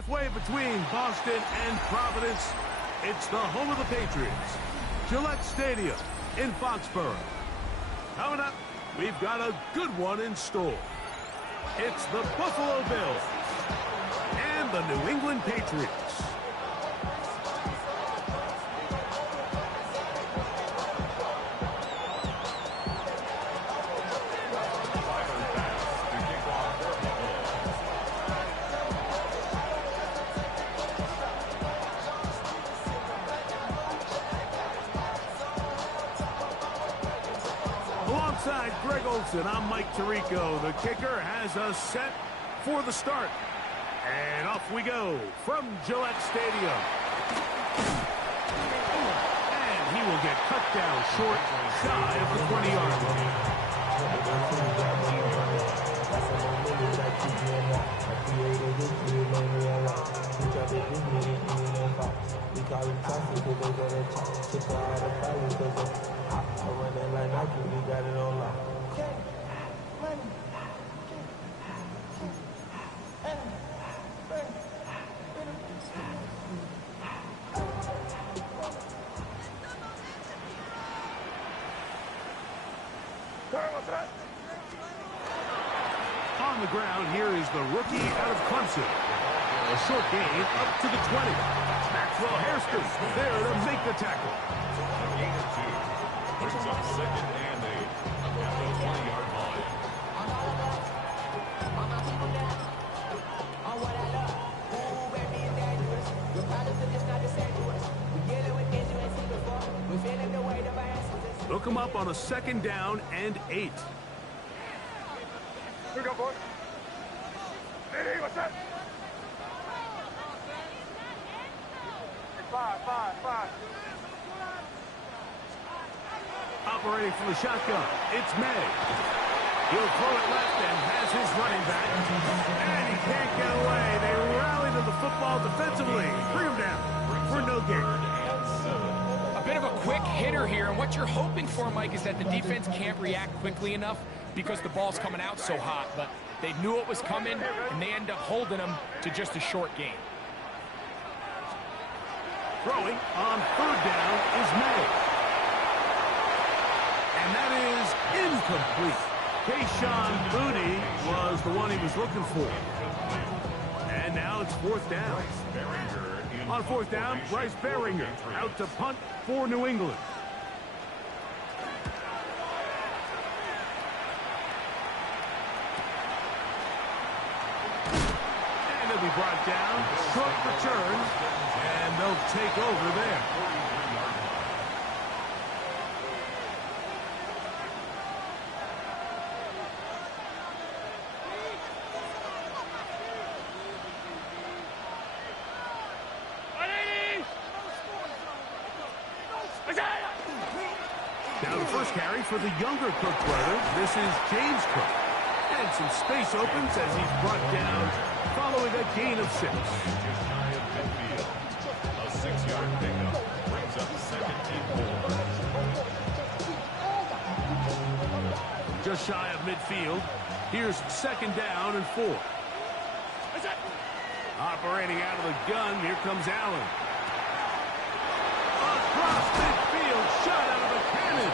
Halfway between Boston and Providence, it's the home of the Patriots, Gillette Stadium in Foxborough. Coming up, we've got a good one in store. It's the Buffalo Bills and the New England Patriots. Alongside Greg Olson, I'm Mike Tirico. The kicker has us set for the start. And off we go from Gillette Stadium. And he will get cut down short, shy of the 20-yard line. On the ground, here is the rookie out of Clemson. A short gain up to the 20. Maxwell Hairston there to make the tackle. Gain of 2. Brings up 2nd and 8 at the 20-yard line. Look him up on a 2nd down and 8. Here we go, boys. Hey, what's that? Five. Operating from the shotgun, it's May. He'll throw it left and has his running back. And he can't get away. They rally to the football defensively. Bring him down for no gain. A bit of a quick hitter here, and what you're hoping for, Mike, is that the defense can't react quickly enough because the ball's coming out so hot. But they knew it was coming, and they end up holding them to just a short gain. Throwing on 3rd down is May. And that is incomplete. Kayshon Boutte was the one he was looking for. And now it's 4th down. On 4th down, Bryce Baringer out to punt for New England. And they'll be brought down. Short return. And they'll take over there. Now the first carry for the younger Cook brothers. This is James Cook. And some space opens as he's brought down following a gain of 6. A 6-yard pickup brings up 2nd and 4. Just shy of midfield. Here's 2nd down and 4. Operating out of the gun, here comes Allen. Across midfield, shot out of a cannon.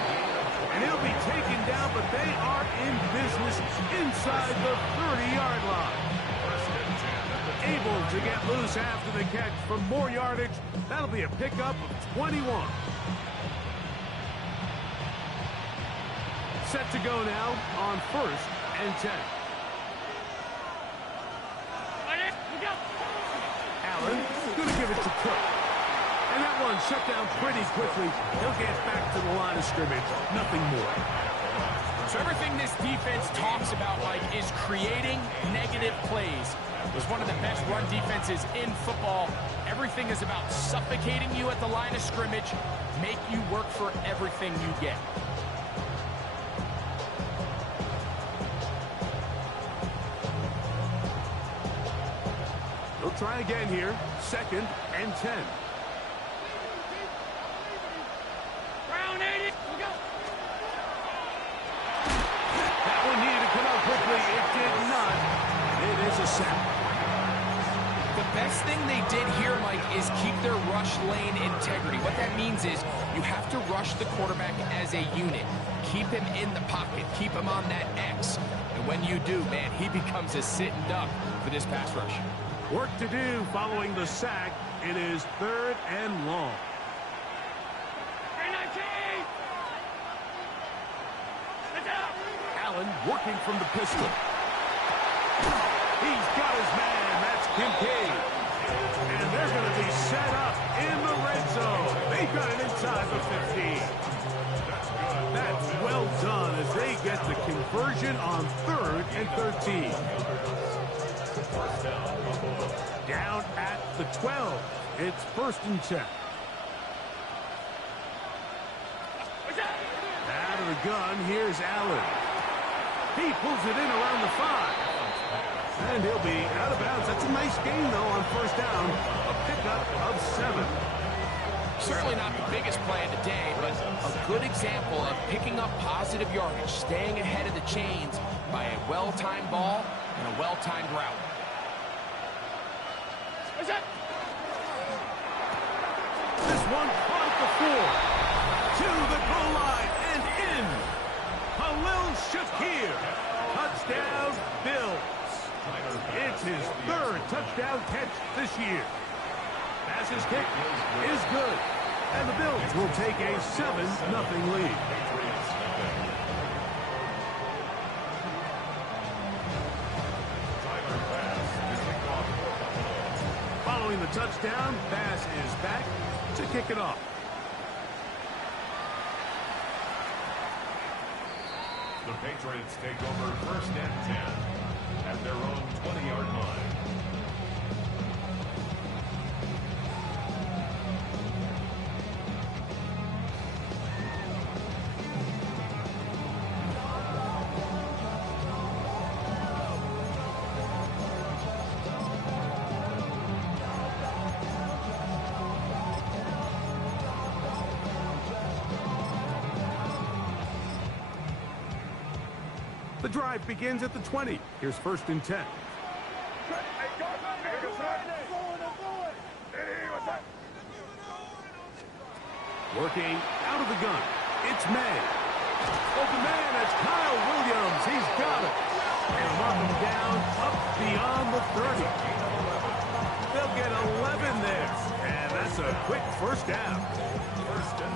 And he'll be taken down, but they are in business inside the 30-yard line. Able to get loose after the catch for more yardage. That'll be a pickup of 21. Set to go now on 1st and 10. Allen going to give it to Cook. And that one shut down pretty quickly. He'll get back to the line of scrimmage. Nothing more. So everything this defense talks about, Mike, is creating negative plays. It was one of the best run defenses in football. Everything is about suffocating you at the line of scrimmage, make you work for everything you get. They'll try again here. 2nd and 10. Round 80. Go. That one needed to come out quickly. It did not. It is a sack. The best thing they did here, Mike, is keep their rush lane integrity. What that means is you have to rush the quarterback as a unit. Keep him in the pocket. Keep him on that X. And when you do, man, he becomes a sitting duck for this pass rush. Work to do following the sack. It is 3rd and long. Allen working from the pistol. He's got his man. That's Kincaid. And they're going to be set up in the red zone. They've got it inside the 15. That's well done as they get the conversion on 3rd and 13. Down at the 12. It's 1st and 10. Out of the gun, here's Allen. He pulls it in around the 5. And he'll be out of bounds. That's a nice gain, though, on 1st down. A pickup of 7. Certainly not the biggest play of the day, but a good example of picking up positive yardage, staying ahead of the chains by a well-timed ball and a well-timed route. This one caught at the 4. To the goal line and in. Khalil Shakir. Touchdown, Bills. It's his 3rd touchdown catch this year. Passes kick is good. And the Bills will take a 7-0 lead. Following the touchdown, pass is back to kick it off. The Patriots take over 1st and 10 at their own 20-yard line. The drive begins at the 20. Here's 1st and 10. Working out of the gun. It's May. Open man, that's Kyle Williams. He's got it. And mark him down up beyond the 30. They'll get 11 there. And that's a quick 1st down.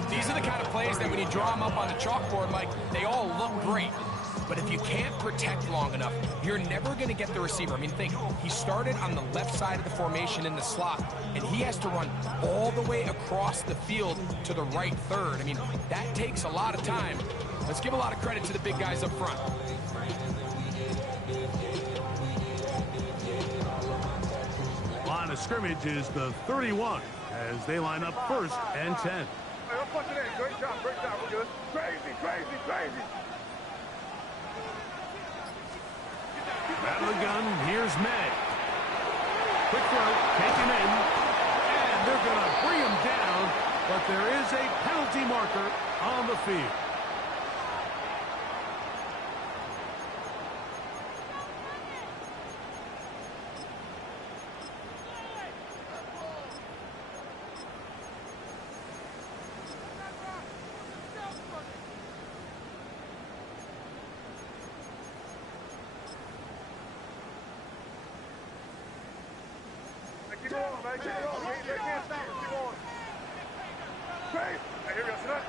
These are the kind of plays that when you draw them up on the chalkboard, Mike, they all look great. But if you can't protect long enough, you're never going to get the receiver. I mean, think, he started on the left side of the formation in the slot, and he has to run all the way across the field to the right 3rd. I mean, that takes a lot of time. Let's give a lot of credit to the big guys up front. Line of scrimmage is the 31 as they line up 1st and 10. Hey, I'm punching in. Great job. We're good. Crazy. Out of the gun, here's May. Quick throw, taken in, and they're going to bring him down, but there is a penalty marker on the field. Keep on, man. Keep on. They can't stop us. Keep on. Hey, here we go. Sit up.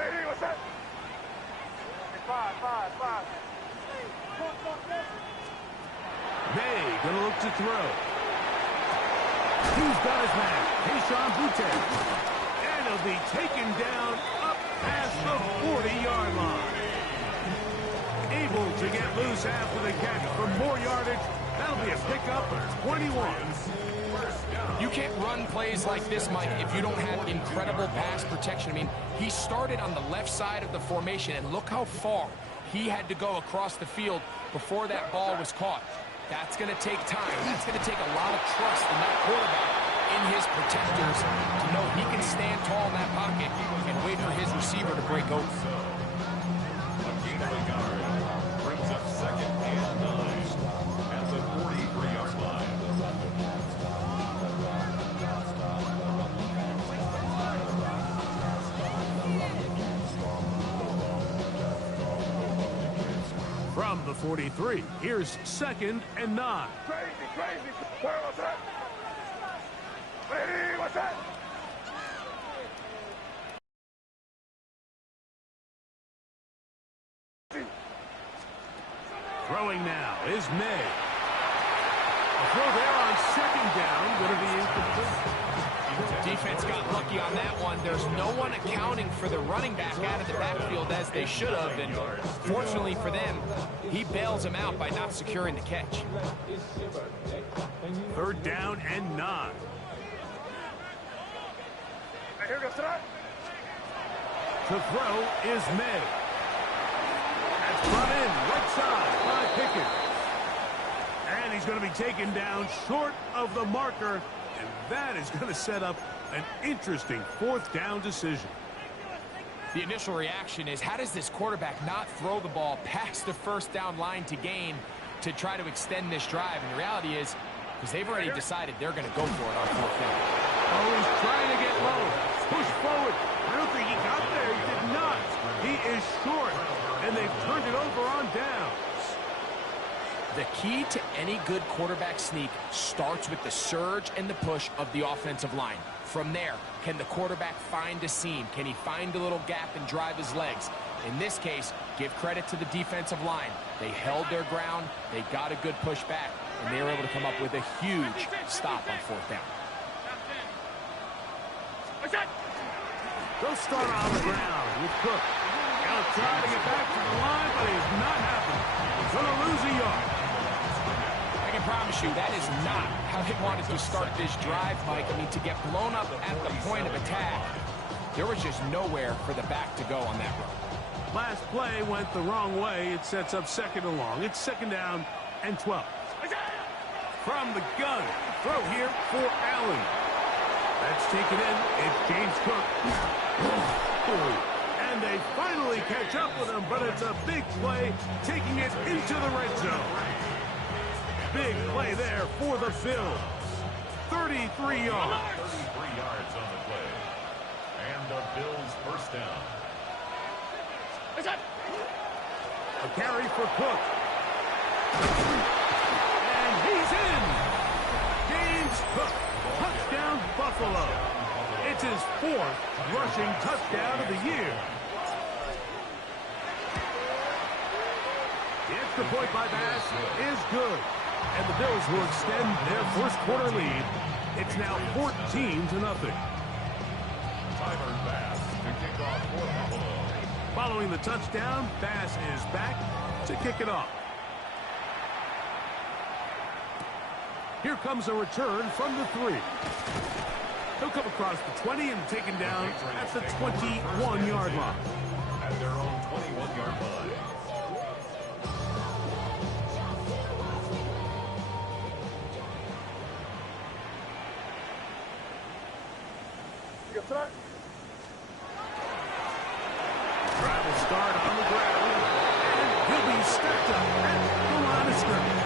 Hey, what's that? Hey, five. May gonna look to throw. He's got his man, Keyshawn Boutte. And he'll be taken down up past the 40-yard line. Able to get loose after the catch for more yardage. That'll be a pickup of 21. You can't run plays like this, Mike, if you don't have incredible pass protection. I mean, he started on the left side of the formation, and look how far he had to go across the field before that ball was caught. That's going to take time. That's going to take a lot of trust in that quarterback, in his protectors, to know he can stand tall in that pocket and wait for his receiver to break open. A gain of a yard brings up 2nd and 9 at the 43-yard line. the 43. Here's 2nd and 9. Crazy, crazy. What's that? Hey, what's that? Throwing now is May. A throw there on 2nd down. Going to be incomplete. Defense got lucky on that one. There's no one accounting for the running back out of the backfield as they should have. And fortunately for them, he bails them out by not securing the catch. 3rd down and 9. Hey, here goes that. To throw is May. That's brought in right side by Pickett. And he's going to be taken down short of the marker. And that is going to set up an interesting 4th down decision. The initial reaction is, how does this quarterback not throw the ball past the 1st down line to gain to try to extend this drive? And the reality is, because they've already decided they're going to go for it on 4th down. Oh, he's trying to get low. Push forward. I don't think he got there. He did not. He is short. And they've turned it over on downs. The key to any good quarterback sneak starts with the surge and the push of the offensive line. From there, can the quarterback find a seam? Can he find a little gap and drive his legs? In this case, give credit to the defensive line. They held their ground, they got a good push back, and they were able to come up with a huge stop on 4th down. They'll start on the ground with Cook. Now trying to get back to the line, but it's not happening. He's going to lose a yard. I can promise you that is not how they wanted to start this drive, Mike. I mean, to get blown up at the point of attack, there was just nowhere for the back to go on that run. Last play went the wrong way. It sets up 2nd and long. It's 2nd down and 12. From the gun, throw here for Allen. That's taken in. It's James Cook. And they finally catch up with him, but it's a big play, taking it into the red zone. Big play there for the Bills. 33 yards. 33 yards on the play. And the Bills 1st down. A carry for Cook. And he's in. James Cook. Touchdown, Buffalo. It's his 4th rushing touchdown of the year. The extra point by Bass is good. And the Bills will extend their 1st quarter lead. It's now 14-0. Tyler Bass to kick off for Buffalo. Following the touchdown, Bass is back to kick it off. Here comes a return from the 3. He'll come across the 20 and taken down at the 21-yard line. At their own 21-yard line. Drive will start on the ground, and he'll be stepped up at the line of scrimmage.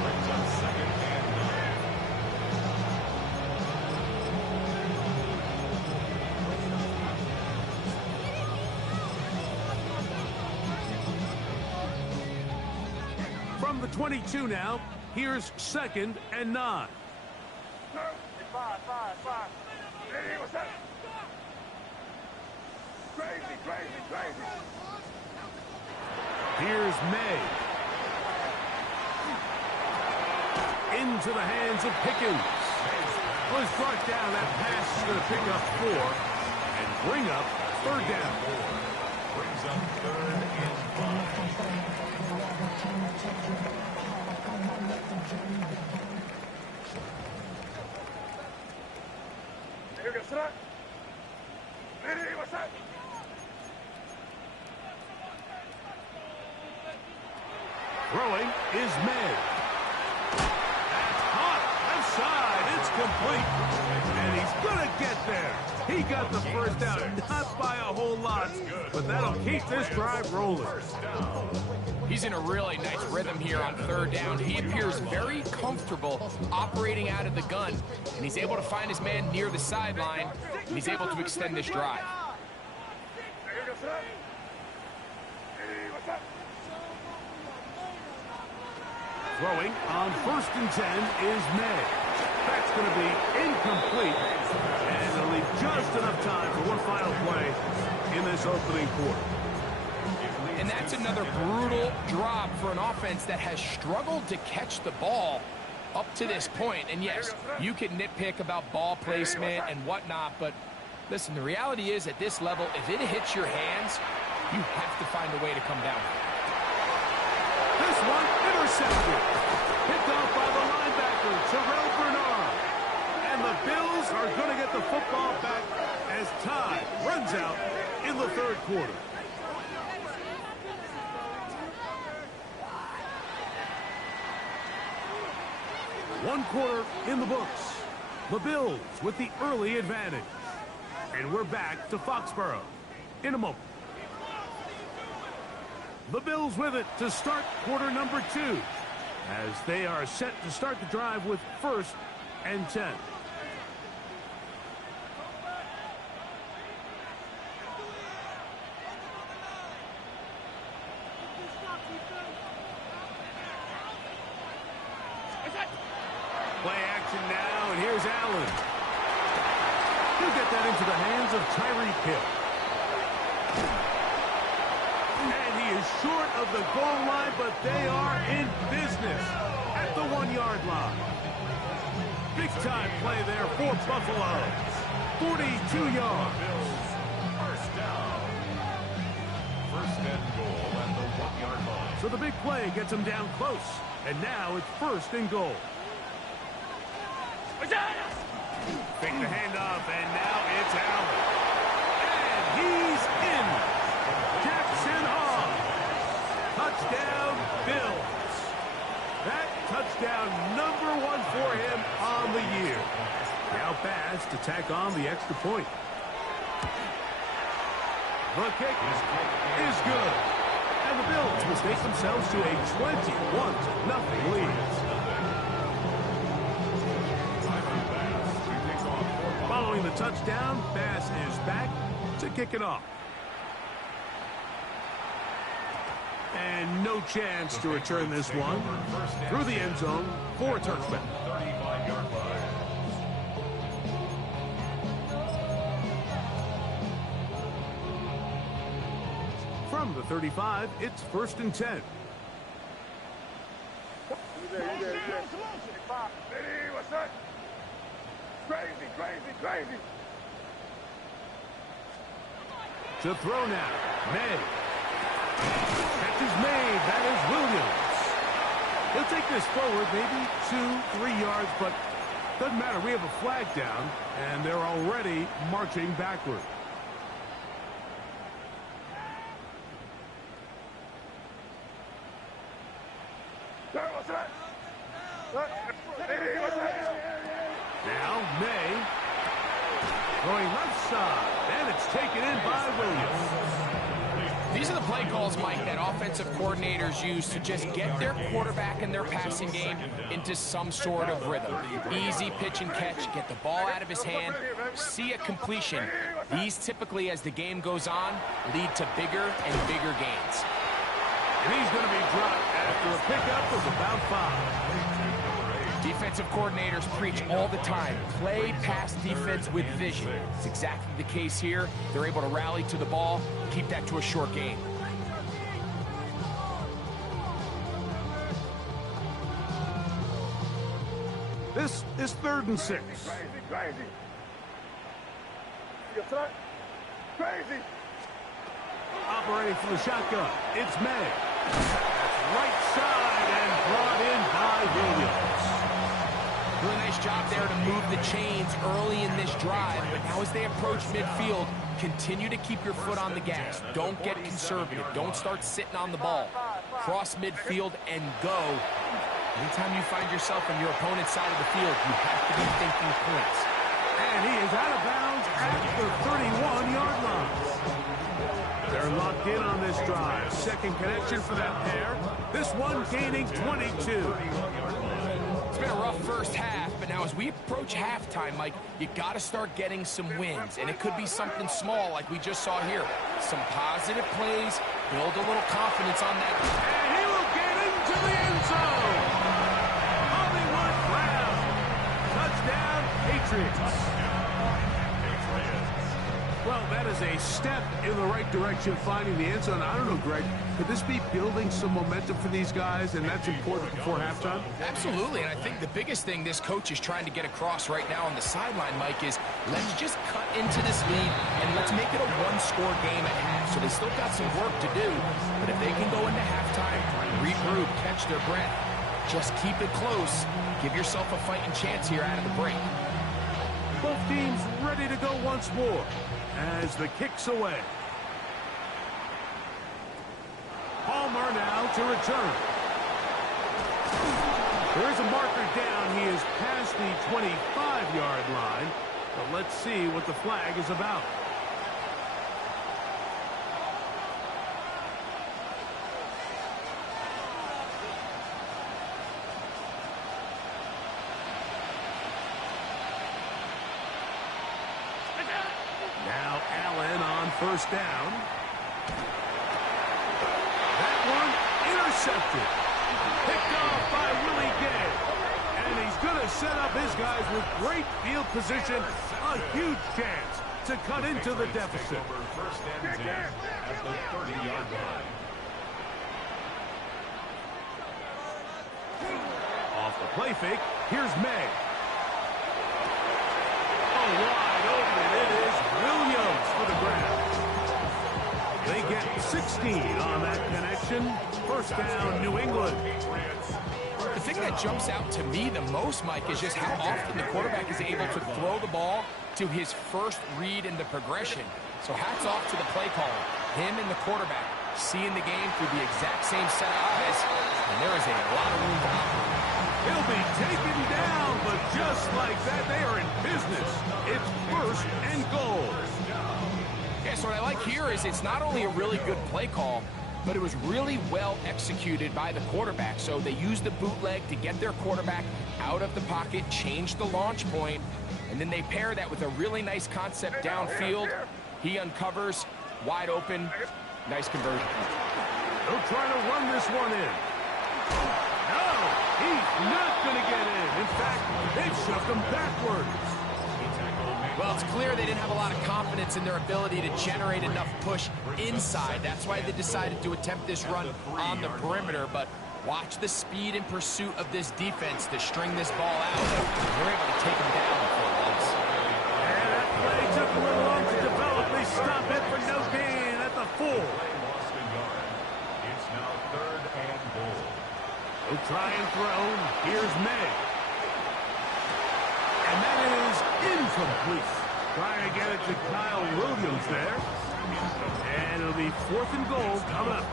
Brings up 2nd and 9. From the 22 now, here's 2nd and 9. Five. Hey, what's that? Crazy. Here's May. Into the hands of Pickens. Was brought down. That pass is going to pick up 4 and bring up 3rd down. Brings up 3rd and 5. Here goes that. Hey, what's that? Throwing is May. That's caught. Left side. It's complete. And he's going to get there. He got the 1st down. Not by a whole lot. But that'll keep this drive rolling. He's in a really nice rhythm here on 3rd down. He appears very comfortable operating out of the gun. And he's able to find his man near the sideline. And he's able to extend this drive. Here goes that. Throwing on 1st and 10 is May. That's going to be incomplete. And it'll leave just enough time for one final play in this opening quarter. And that's another brutal drop for an offense that has struggled to catch the ball up to this point. And yes, you can nitpick about ball placement and whatnot, but listen, the reality is at this level, if it hits your hands, you have to find a way to come down. This one intercepted. Picked off by the linebacker, Terrell Bernard. And the Bills are going to get the football back as time runs out in the 3rd quarter. One quarter in the books. The Bills with the early advantage. And we're back to Foxborough in a moment. The Bills with it to start quarter number 2 as they are set to start the drive with 1st and 10. Play action now, and here's Allen. He'll get that into the hands of Tyreek Hill. And he is short of the goal line, but they are in business at the 1-yard line. Big-time play there for Buffalo. 42 yards. First down. First and goal at the 1-yard line. So the big play gets him down close. And now it's 1st and goal. Fake the handoff, and now it's Allen. And he's in. Jackson Hall. Touchdown, Bills. That touchdown number 1 for him on the year. Now Bass to tack on the extra point. The kick is good. And the Bills will take themselves to a 21-0 lead. Following the touchdown, Bass is back to kick it off. And no chance to return this one through the end zone for a touchback. 35-yard line. From the 35, it's 1st and 10. You there. Hey, what's that? Crazy. To throw now, May. Catch is made. That is Williams. He'll take this forward, maybe 2-3 yards, but doesn't matter. We have a flag down, and they're already marching backward. What's that? Hey, what's that? Now, May. Going left side, and it's taken in by Williams. These are the play calls, Mike, that offensive coordinators use to just get their quarterback and their passing game into some sort of rhythm. Easy pitch and catch, get the ball out of his hand, see a completion. These typically, as the game goes on, lead to bigger and bigger gains. And he's going to be dropped after a pickup of about 5. Defensive coordinators preach all the time, play pass defense with vision. It's exactly the case here. They're able to rally to the ball, keep that to a short game. This is 3rd and 6. Crazy. Crazy. Operating from the shotgun, it's May. Right side and brought in by Williams. Really nice job there to move the chains early in this drive. But now as they approach midfield, continue to keep your foot on the gas. Don't get conservative. Don't start sitting on the ball. Cross midfield and go. Anytime you find yourself on your opponent's side of the field, you have to be thinking points. And he is out of bounds at the 31-yard line. They're locked in on this drive. Second connection for that pair. This one gaining 22. It's been a rough first half, but now as we approach halftime, Mike, you got to start getting some wins. And it could be something small like we just saw here. Some positive plays, build a little confidence on that. And he will get into the end zone. a step in the right direction, finding the end zone. I don't know, Greg, could this be building some momentum for these guys, and that's important before halftime? Absolutely, and I think the biggest thing this coach is trying to get across right now on the sideline, Mike, is let's just cut into this lead and let's make it a one-score game at half. So they still got some work to do, but if they can go into halftime, regroup, catch their breath, just keep it close, give yourself a fighting chance here out of the break. Both teams ready to go once more as the kick's away. Palmer now to return. There is a marker down. He is past the 25-yard line. But let's see what the flag is about. Now Allen on first down. That one intercepted. Picked off by Willie Gay. And he's going to set up his guys with great field position. A huge chance to cut into the deficit. First and 10 at the 30-yard line. Off the play fake, here's May. Oh, wide open. It is Williams for the grab. They get 16 on that connection. First down, New England. The thing that jumps out to me the most, Mike, is just how often the quarterback is able to throw the ball to his first read in the progression. So hats off to the play caller. Him and the quarterback seeing the game through the exact same set of eyes, and there is a lot of room to operate. He'll be taken down, but just like that, they are in business. It's first and goal. Yeah, so what I like here is it's not only a really good play call, but it was really well executed by the quarterback. So they used the bootleg to get their quarterback out of the pocket, change the launch point, and then they pair that with a really nice concept downfield. He uncovers, wide open, nice conversion. They'll try to run this one in. No, he's not going to get in. In fact, they've shoved him backwards. Well, it's clear they didn't have a lot of confidence in their ability to generate enough push inside. That's why they decided to attempt this run on the perimeter. But watch the speed and pursuit of this defense to string this ball out. They're able to take him down before it leaves. And that play took a little long to develop. They stop it for no gain at the 4. It's now third and goal. They'll try and throw. Here's May. And that is incomplete. Trying to get it to Kyle Williams there. And it'll be 4th and goal coming up.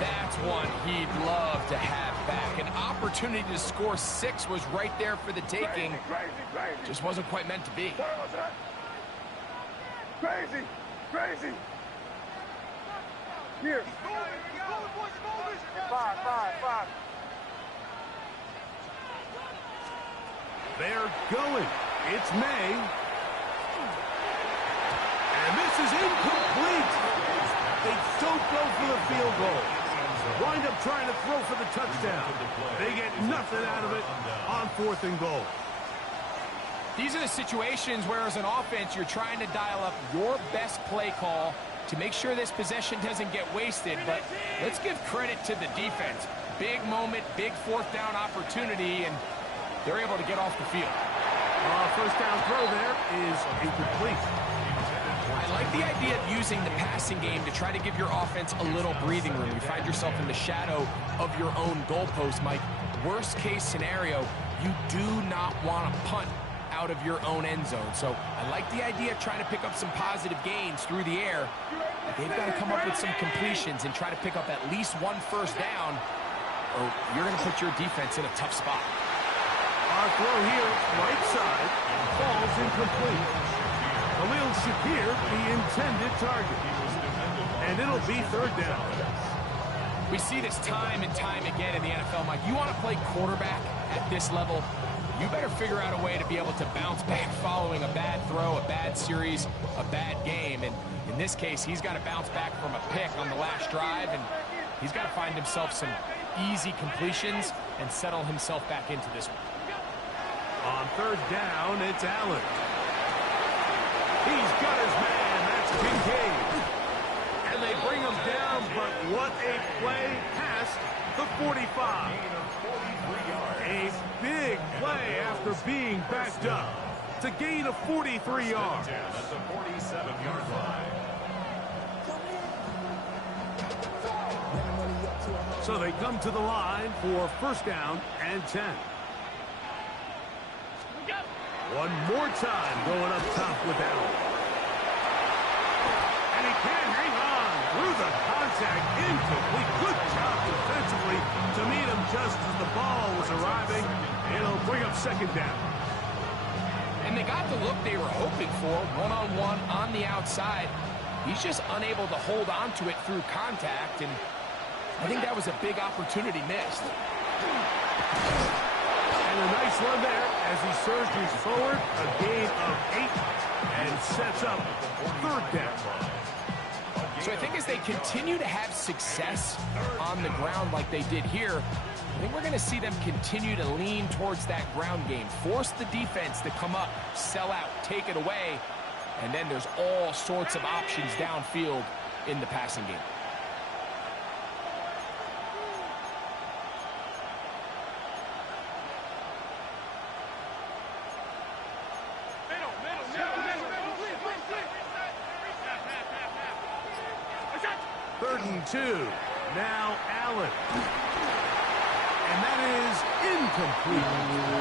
That's one he'd love to have back. An opportunity to score 6 was right there for the taking. Just wasn't quite meant to be. Crazy, crazy. Here. 5. They're going. It's May. And this is incomplete. They don't go for the field goal. Wind up trying to throw for the touchdown. They get nothing out of it on 4th and goal. These are the situations where, as an offense, you're trying to dial up your best play call to make sure this possession doesn't get wasted. But let's give credit to the defense. Big moment, big 4th down opportunity, and they're able to get off the field. First down throw there is incomplete. I like the idea of using the passing game to try to give your offense a little breathing room. You find yourself in the shadow of your own goalpost, Mike. Worst case scenario, you do not want to punt out of your own end zone. So I like the idea of trying to pick up some positive gains through the air. But they've got to come up with some completions and try to pick up at least one first down, or you're going to put your defense in a tough spot. Our throw here, right side, falls incomplete. Khalil Shakir, the intended target. And it'll be 3rd down. We see this time and time again in the NFL, Mike. You want to play quarterback at this level, you better figure out a way to be able to bounce back following a bad throw, a bad series, a bad game. And in this case, he's got to bounce back from a pick on the last drive, and he's got to find himself some easy completions and settle himself back into this one. On 3rd down, it's Allen. He's got his man. That's Kincaid. And they bring him down, but what a play past the 45. A big play after being backed up. It's a gain of 43 yards. At the 47-yard line. So they come to the line for first down and 10. One more time going up top with Allen. And he can't hang on through the contact. Incomplete. Good job defensively to meet him just as the ball was arriving. It'll bring up second down. And they got the look they were hoping for, one-on-one on the outside. He's just unable to hold on to it through contact, and I think that was a big opportunity missed. And a nice run there as he surges forward, a gain of 8, and sets up third down. So I think as they continue to have success on the ground like they did here, I think we're going to see them continue to lean towards that ground game, force the defense to come up, sell out, take it away, and then there's all sorts of options downfield in the passing game. Third and 2. Now Allen. And that is incomplete.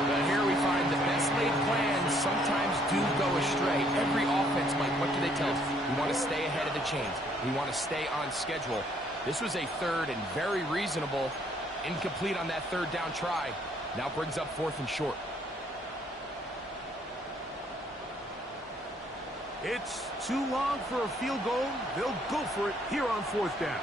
But here we find the best laid plans sometimes do go astray. Every offense, Mike, what do they tell us? We want to stay ahead of the chains. We want to stay on schedule. This was a third and very reasonable. Incomplete on that third down try. Now brings up fourth and short. It's too long for a field goal. They'll go for it here on fourth down.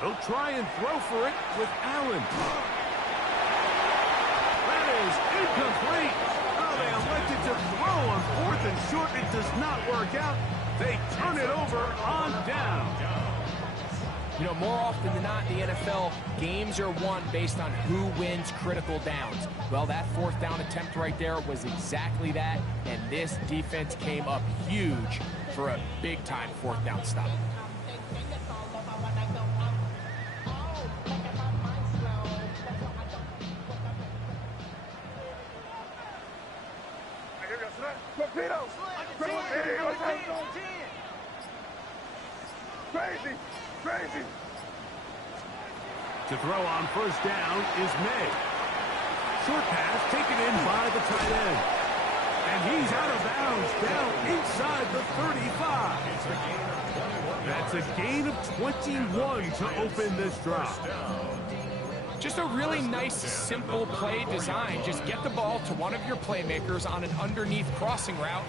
They'll try and throw for it with Allen. That is incomplete. Oh, they elected to throw on fourth and short. It does not work out. They turn it over on down. You know, more often than not in the NFL, games are won based on who wins critical downs. Well, that fourth down attempt right there was exactly that, and this defense came up huge for a big-time fourth down stop. Crazy. To throw on first down is May. Short pass taken in by the tight end. And he's out of bounds down inside the 35. That's a gain of 21 to open this drive. Just a really nice, simple play design. Just get the ball to one of your playmakers on an underneath crossing route,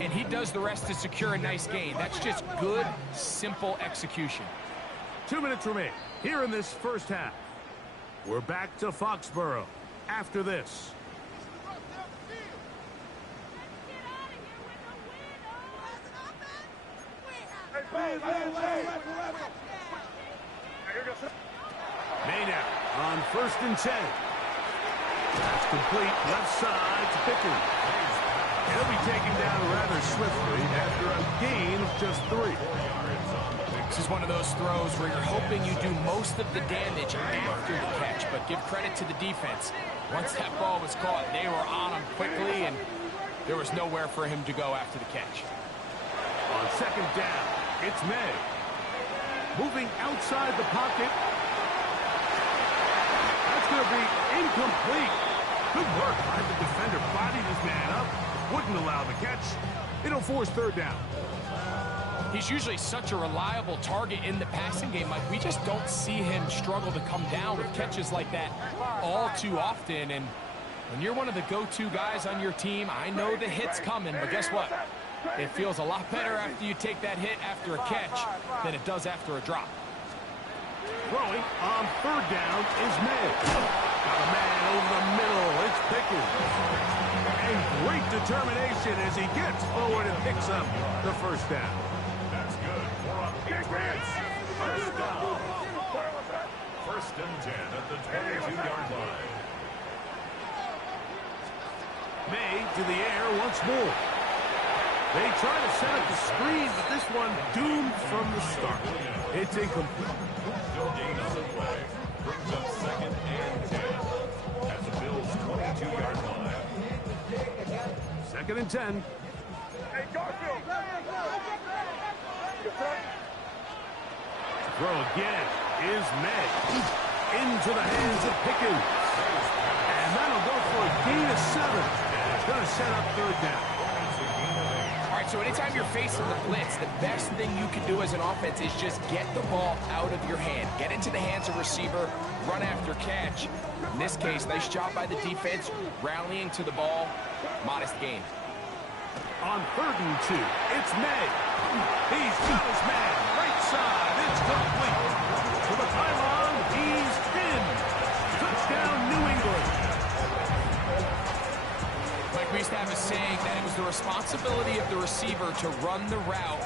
and he does the rest to secure a nice gain. That's just good, simple execution. 2 minutes remain here in this first half. We're back to Foxborough after this. Maynard on first and 10. That's complete. Left side to Pickens. He'll be taken down rather swiftly after a gain of just 3. This is one of those throws where you're hoping you do most of the damage after the catch, but give credit to the defense. Once that ball was caught, they were on him quickly, and there was nowhere for him to go after the catch. On second down, it's May. Moving outside the pocket. That's going to be incomplete. Good work by the defender. Bodied his man up. Wouldn't allow the catch. It'll force third down. He's usually such a reliable target in the passing game. Like, we just don't see him struggle to come down with catches like that all too often. And when you're one of the go-to guys on your team, I know the hit's coming, but guess what? It feels a lot better after you take that hit after a catch than it does after a drop. Throwing on third down is May. Got a man over the middle. It's Pickens. And great determination as he gets forward and picks up the first down. That's good. More on Patriots. First down. First and 10 at the 22-yard line. May to the air once more. They try to set up the screen, but this one doomed from the start. It's incomplete. No gain on the play. Brings up second and 10 at the Bills' 22-yard line. Second and 10. Hey, Garfield. Throw again is May. Into the hands of Pickens. And that'll go for a gain of 7. It's going to set up third down. All right, so anytime you're facing the blitz, the best thing you can do as an offense is just get the ball out of your hand. Get into the hands of receiver, run after catch. In this case, nice job by the defense, rallying to the ball. Modest gain. On third and 2, it's May. He's got his man. Right side. It's complete. To the pylon, he's in. Touchdown, New England. Like we used to have a saying that it was the responsibility of the receiver to run the route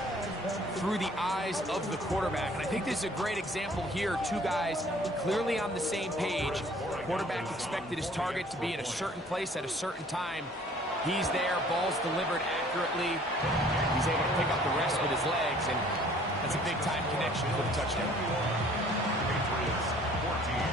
through the eyes of the quarterback. And I think this is a great example here. Two guys clearly on the same page. Quarterback expected his target to be in a certain place at a certain time. He's there, ball's delivered accurately. He's able to pick up the rest with his legs, and that's a big-time connection for the touchdown. Patriots 14.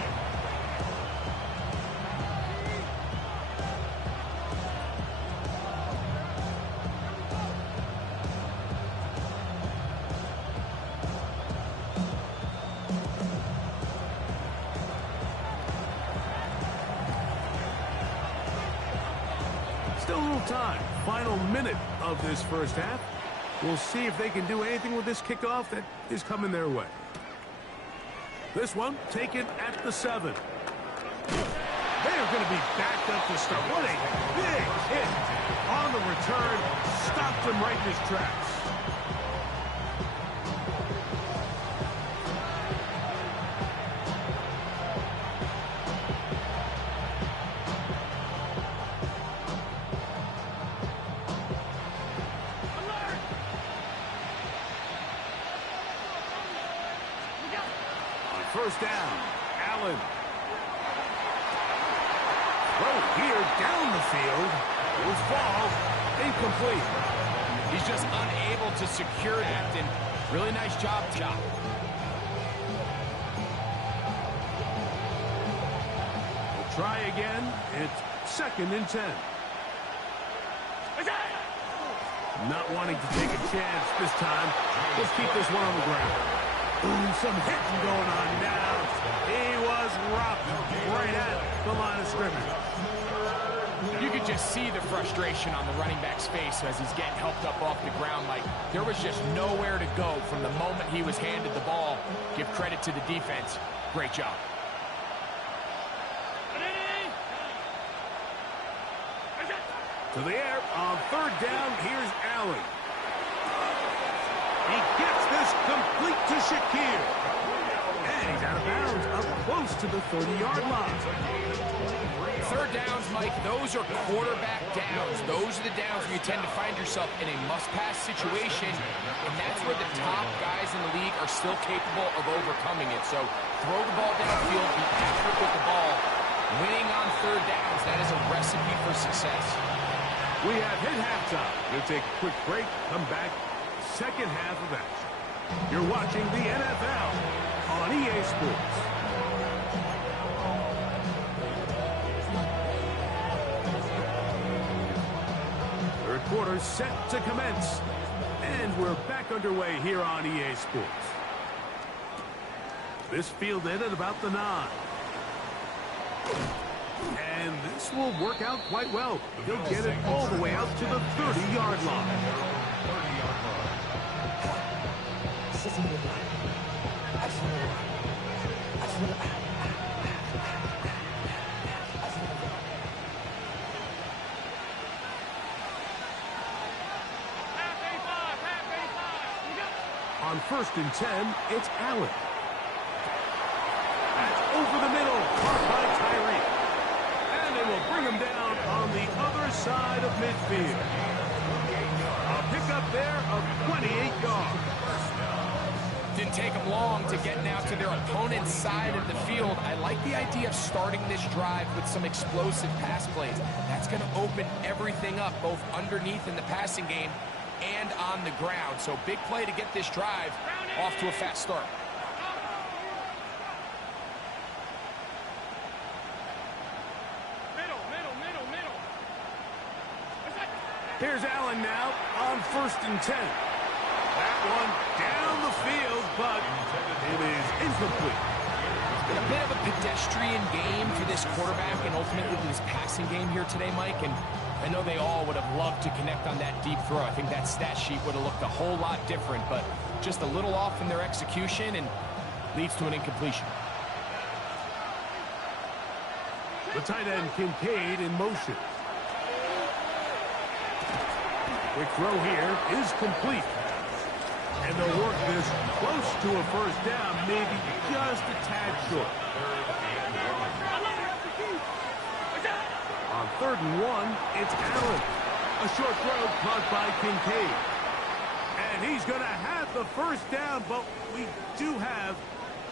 Still a little time. Final minute of this first half. We'll see if they can do anything with this kickoff that is coming their way. This one taken at the 7. They're going to be backed up to start. What a big hit on the return. Stopped him right in his tracks. First down, Allen. Throw here down the field. Will fall. Incomplete. He's just unable to secure that, and really nice job. We'll try again. It's second and 10. Not wanting to take a chance this time. Let's keep this one on the ground. Ooh, some hitting going on now. He was rocked right at the line of scrimmage. You could just see the frustration on the running back's face as he's getting helped up off the ground. Like, there was just nowhere to go from the moment he was handed the ball. Give credit to the defense. Great job. To the air on third down. Here's Allen. He gets this complete to Shakir. And he's out of bounds up close to the 30-yard line. Third downs, Mike, those are quarterback downs. Those are the downs where you tend to find yourself in a must-pass situation, and that's where the top guys in the league are still capable of overcoming it. So throw the ball downfield, be accurate with the ball. Winning on third downs, that is a recipe for success. We have hit halftime. We'll take a quick break, come back, second half of action. You're watching the NFL on EA Sports. Third quarter set to commence. And we're back underway here on EA Sports. This fielded at about the 9. And this will work out quite well. He'll get it all the way out to the 30-yard line. On first and 10, it's Allen. That's over the middle, caught by Tyree. And they will bring him down on the other side of midfield. A pickup there of 28 yards. Didn't didn't take them long to get now to their opponent's side of the field. I like the idea of starting this drive with some explosive pass plays. That's going to open everything up, both underneath in the passing game and on the ground. So big play to get this drive off to a fast start. Here's Allen now on 1st and 10. That one down the field, but it is incomplete. It's been a bit of a pedestrian game for this quarterback and ultimately this passing game here today, Mike. And I know they all would have loved to connect on that deep throw. I think that stat sheet would have looked a whole lot different, but just a little off in their execution and leads to an incompletion. The tight end Kincaid in motion. Quick throw here is complete. And they'll work this close to a first down, maybe just a tad short. On 3rd and 1, it's Allen. A short throw caught by Kincaid. And he's going to have the first down, but we do have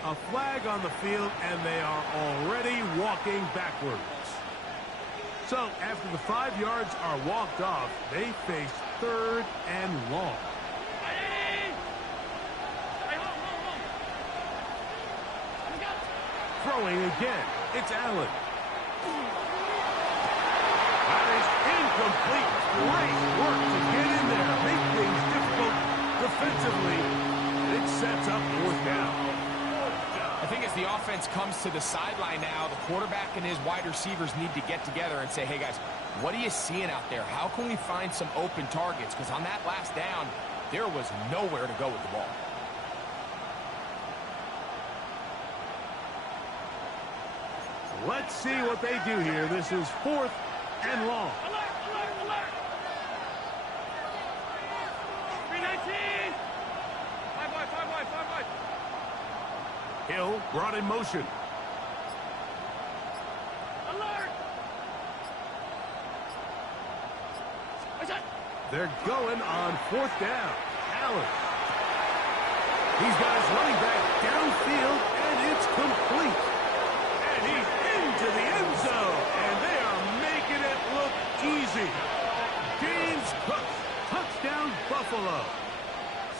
a flag on the field, and they are already walking backwards. So after the 5 yards are walked off, they face 3rd and long. Throwing again, it's Allen. That is incomplete. Great work to get in there, make things difficult defensively. It sets up 4th down. I think as the offense comes to the sideline now, the quarterback and his wide receivers need to get together and say, hey, guys, what are you seeing out there? How can we find some open targets? Because on that last down, there was nowhere to go with the ball. Let's see what they do here. This is 4th and long. Hill brought in motion. They're going on 4th down. Allen. He's got his running back downfield, and it's complete. And he's into the end zone, and they are making it look easy. James Cook, touchdown Buffalo.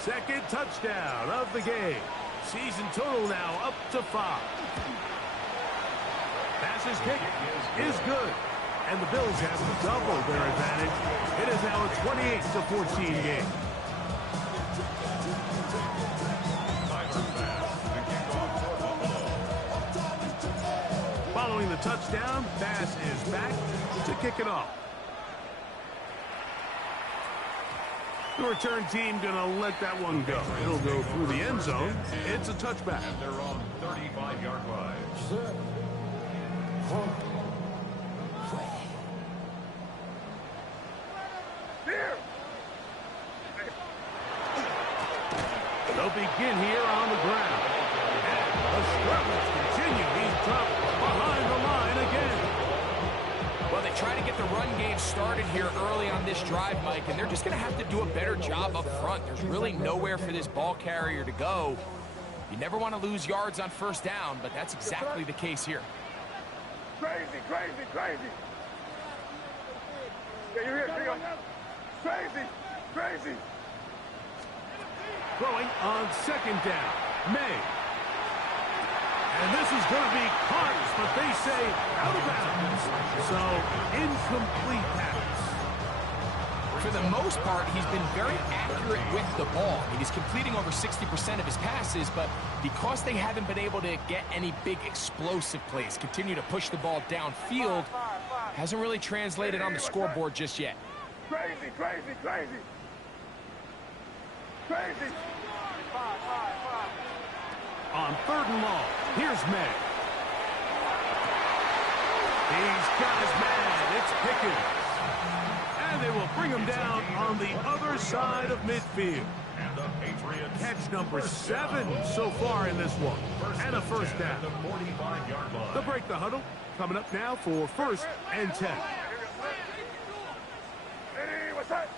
2nd touchdown of the game. Season total now up to 5. Passes kick is good. And the Bills have doubled their advantage. It is now a 28-14 game. Following the touchdown, Bass is back to kick it off. The return team going to let that one go. It'll go through the end zone. It's a touchback. And they're on 35-yard line. They'll begin here on the ground. And the struggles continue. He's dropped behind the line again. Well, they try to get the run game started here early on this drive, Mike, and they're just going to have to do a better job up front. There's really nowhere for this ball carrier to go. You never want to lose yards on 1st down, but that's exactly the case here. Crazy. Yeah, you're here, Crazy. Throwing on 2nd down. May. And this is going to be caught, but they say out of bounds. So, incomplete pass. For the most part, he's been very accurate with the ball. I mean, he's completing over 60% of his passes, but because they haven't been able to get any big explosive plays, continue to push the ball downfield, hasn't really translated on the scoreboard just yet. Crazy. On 3rd and long, here's May. He's got his man. It's Pickens. And they will bring him down on the other side of midfield. And the Patriots. Catch number 7 so far in this one. And a 1st down. The 45-yard line. They'll break the huddle. Coming up now for 1st and 10. Hey, what's that?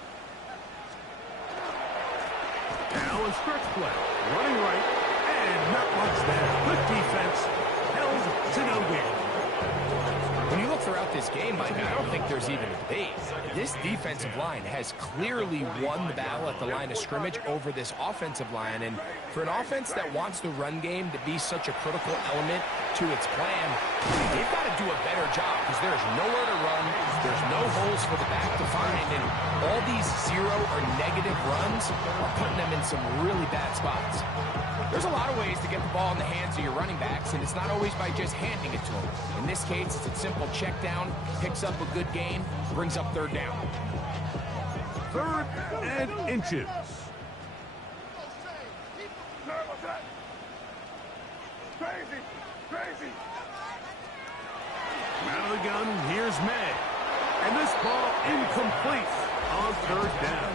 Now a stretch play. Running right. And not much there. Good defense. Held to no gain. When you look throughout this game, Mike, I don't think there's even a debate. This defensive line has clearly won the battle at the line of scrimmage over this offensive line. And for an offense that wants the run game to be such a critical element to its plan, they've got to do a better job because there's nowhere to run. There's no holes for the back to find. And all these zero or negative runs are putting them in some really bad spots. There's a lot of ways to get the ball in the hands of your running backs, and it's not always by just handing it to them. In this case, it's a simple check down, picks up a good gain, brings up third down. 3rd and inches. Crazy. Out of the gun, here's May. And this ball incomplete on 3rd down.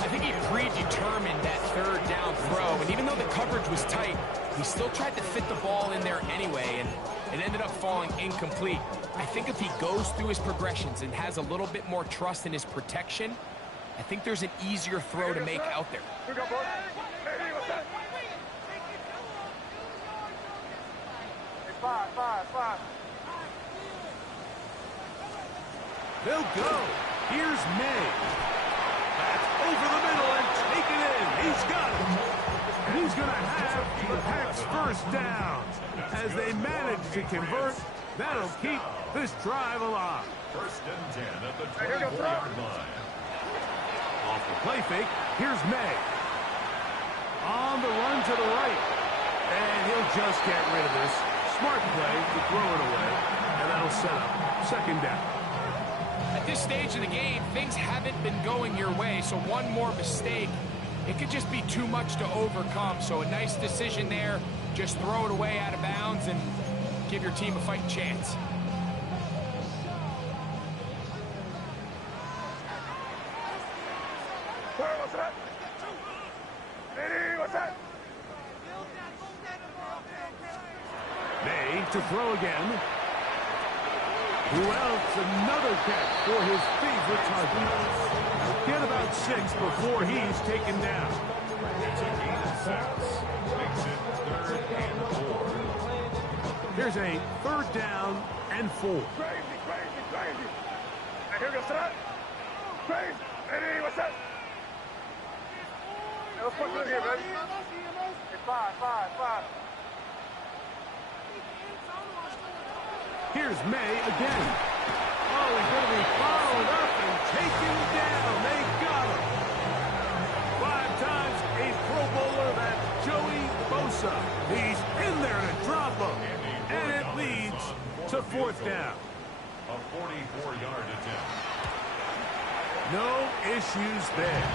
I think he predetermined that 3rd down throw, and even though the coverage was tight, he still tried to fit the ball in there anyway, and it ended up falling incomplete. I think if he goes through his progressions and has a little bit more trust in his protection, I think there's an easier throw to make out there. Here we go, boys. Hey, what's that? Hey, five. They'll go. Here's May. That's over the middle and taken in. He's got it. And he's going to have the Pack's 1st down. As they manage to convert, that'll keep this drive alive. 1st and 10 at the 24-yard line. Off the play fake, here's May. On the run to the right. And he'll just get rid of this. Smart play to throw it away. And that'll set up 2nd down. At this stage of the game, things haven't been going your way, so one more mistake, it could just be too much to overcome. So a nice decision there. Just throw it away out of bounds and give your team a fighting chance. What's that? Hey, what's that? May to throw again. Who else? Another catch for his favorite target. Get about 6 before he's taken down. It's a gain of 6. Makes it 3rd and 4. Here's a 3rd down and 4. Crazy. Hey, here we go, set. Crazy. Hey, what's that? Hey, let's put it in here, baby. Hey, 5. Here's May again. Oh, he's going to be followed up and taken down. They got him. 5 times a Pro Bowler, that's Joey Bosa. He's in there to drop him. And it leads to 4th down. A 44-yard attempt. No issues there.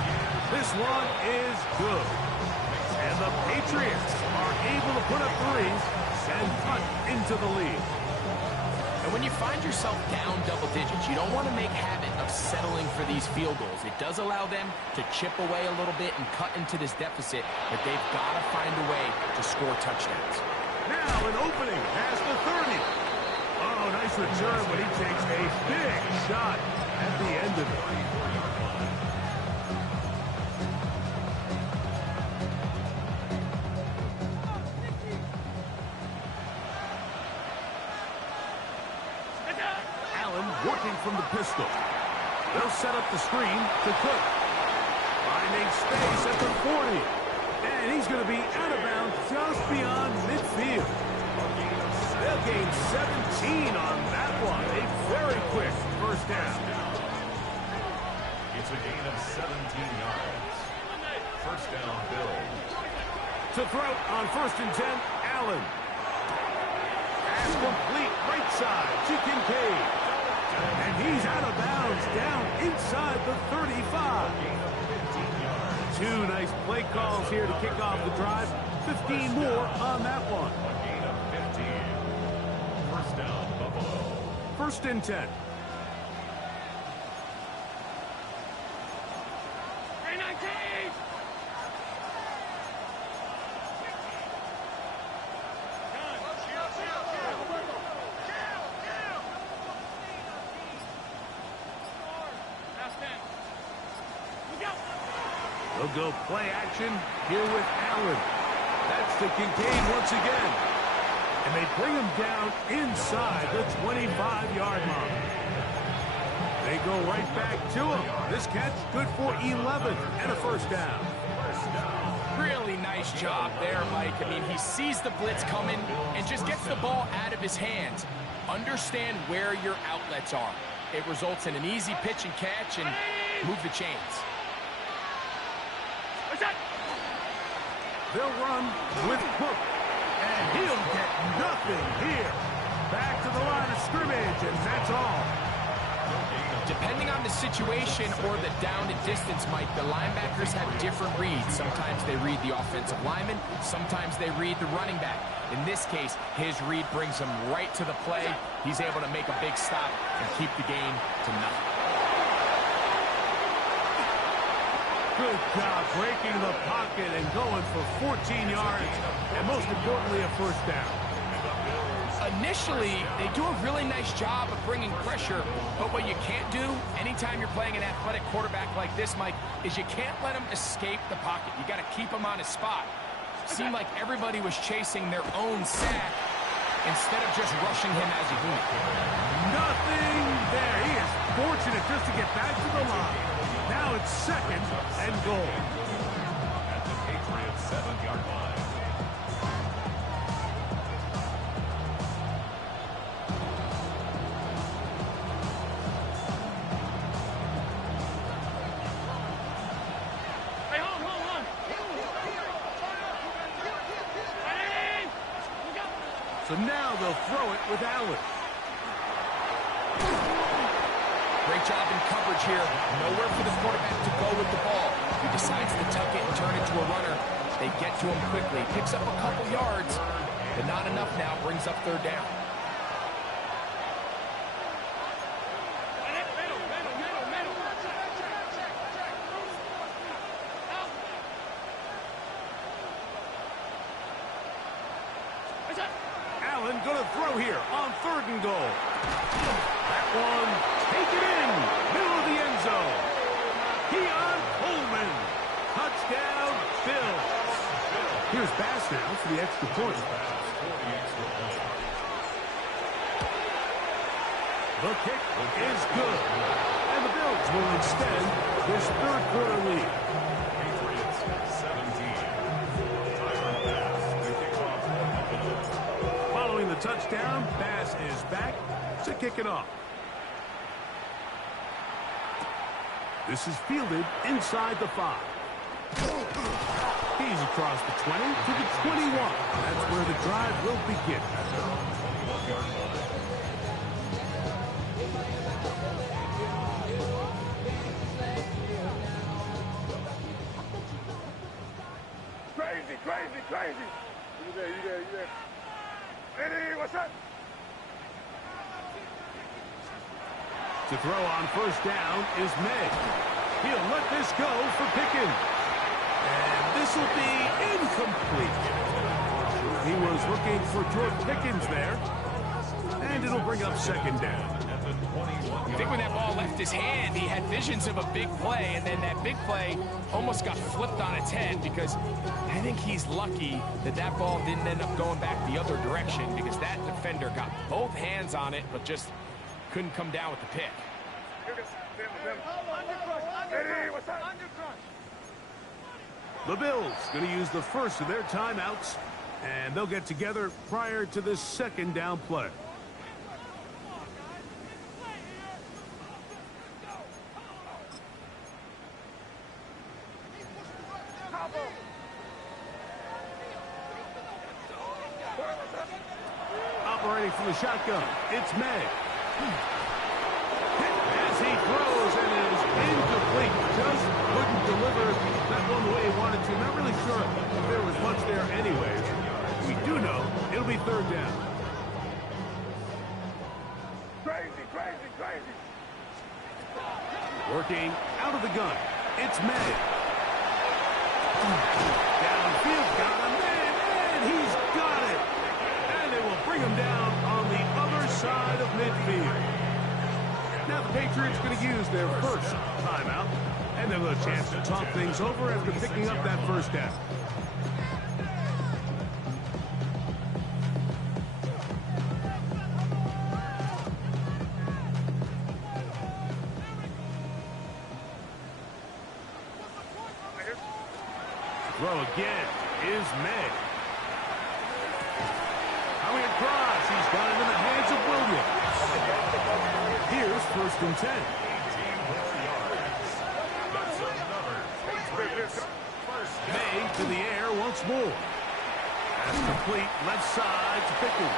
This one is good. And the Patriots are able to put up 3s and cut into the lead. And when you find yourself down double digits, you don't want to make habit of settling for these field goals. It does allow them to chip away a little bit and cut into this deficit, but they've got to find a way to score touchdowns. Now an opening past the 30. Oh, nice return, but he takes a big shot at the end of it. Working from the pistol. They'll set up the screen to Cook. Finding space at the 40. And he's going to be out of bounds just beyond midfield. They'll gain 17 on that one. A very quick 1st down. It's a gain of 17 yards. 1st down, Bill. To throw on 1st and 10, Allen. Pass complete right side to Kincaid. And he's out of bounds down inside the 35. 2 nice play calls here to kick off the drive. 15 more on that one. A gain of 15. 1st down, Buffalo. 1st and 10. Hey, 19! They'll go play action here with Allen. That's to Kincaid once again. And they bring him down inside the 25-yard line. They go right back to him. This catch good for 11 and a first down. Really nice job there, Mike. I mean, he sees the blitz coming and just gets the ball out of his hands. Understand where your outlets are. It results in an easy pitch and catch and move the chains. They'll run with Cook, and he'll get nothing here. Back to the line of scrimmage, and that's all. Depending on the situation or the down and distance, Mike, the linebackers have different reads. Sometimes they read the offensive lineman. Sometimes they read the running back. In this case, his read brings him right to the play. He's able to make a big stop and keep the game to nothing. Good job breaking the pocket and going for 14 yards, and most importantly, a first down. Initially, they do a really nice job of bringing pressure, but what you can't do anytime you're playing an athletic quarterback like this, Mike, is you can't let him escape the pocket. You got to keep him on his spot. Seemed like everybody was chasing their own sack instead of just rushing him as a unit. Nothing there. He is fortunate just to get back to the line. Now it's second and goal. At the Patriots' 7-yard line. So now they'll throw it with Allen. Great job in coverage here. Nowhere for the quarterback to go with the ball. He decides to tuck it and turn it to a runner. They get to him quickly. Picks up a couple yards, but not enough now. Brings up third down. Allen going to throw here on third and goal. That one, take it in, middle of the end zone. Keon Coleman, touchdown, Bills. Here's Bass now for the extra point. The kick is good, and the Bills will extend this third quarter lead. Patriots 17. Following the touchdown, Bass is back to kick it off. This is fielded inside the 5. He's across the 20 to the 21. That's where the drive will begin. Crazy. You there. Hey, what's up? To throw on first down is May. He'll let this go for Pickens. And this will be incomplete. He was looking for George Pickens there. And it'll bring up second down. I think when that ball left his hand, he had visions of a big play, and then that big play almost got flipped on its head because I think he's lucky that that ball didn't end up going back the other direction because that defender got both hands on it but just couldn't come down with the pick. Hey, what's up? The Bills going to use the first of their timeouts, and they'll get together prior to this second down play. Operating from the shotgun, it's May. As he throws, and it is incomplete. Just couldn't deliver that one the way he wanted to. Not really sure if there was much there anyways. We do know it'll be third down. Crazy. Working out of the gun, it's May. Downfield, got him, and he's got it. And they will bring him down on the other side of midfield. Now the Patriots going to use their first timeout, and they'll have a chance to talk things over after picking up that first down. Throw again is May. Coming across, he's got it in the hands of Williams. Here's 1st and 10. 18 more yards. That's another Patriots first down. May to the air once more. That's complete left side to Pickle.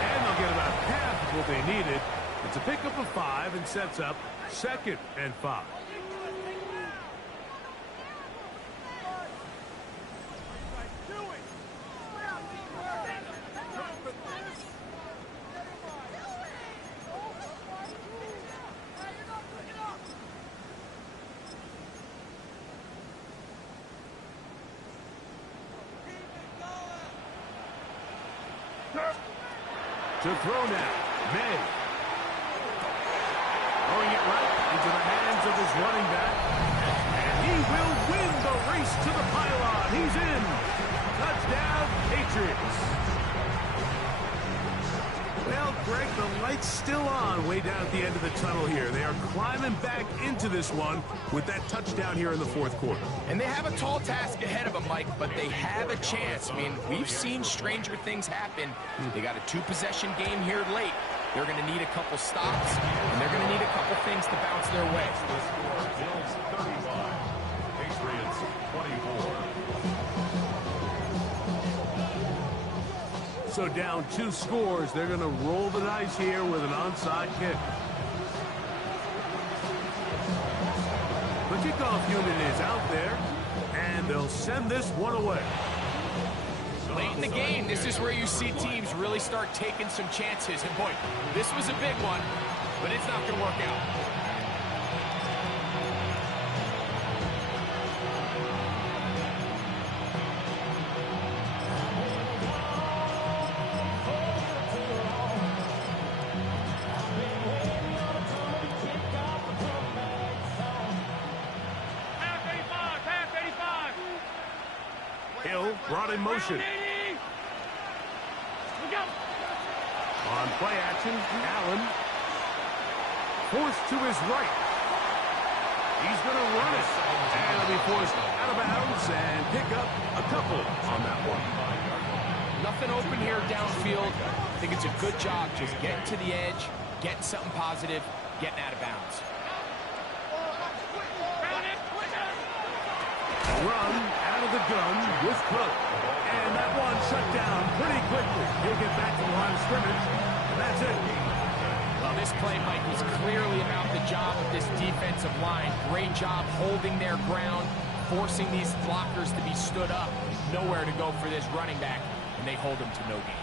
And they'll get about half of what they needed. It's a pickup of 5 and sets up 2nd and 5. To throw now, May. Throwing it right into the hands of his running back. And he will win the race to the pylon. He's in. Touchdown, Patriots. Well, Greg, the light's still on way down at the end of the tunnel here. They are climbing back into this one with that touchdown here in the 4th quarter. And they have a tall task ahead of them, Mike, but they have a chance. I mean, we've seen stranger things happen. They got a 2-possession game here late. They're going to need a couple stops, and they're going to need a couple things to bounce their way. The score, Bills 31, Patriots 24. So down 2 scores, they're going to roll the dice here with an onside kick. The kickoff unit is out there, and they'll send this one away. Late in the game, this is where you see teams really start taking some chances. And boy, this was a big one, but it's not going to work out. Brought in motion. On play action, Allen. Forced to his right. He's going to run it. And he'll be forced out of bounds and pick up a couple on that one. Nothing open here downfield. I think it's a good job just getting to the edge, getting something positive, getting out of bounds. Run out of the gun with Cook. And that one shut down pretty quickly. He'll get back to the line of scrimmage. And that's it. Well, this play, Mike, was clearly about the job of this defensive line. Great job holding their ground, forcing these blockers to be stood up. Nowhere to go for this running back, and they hold him to no gain.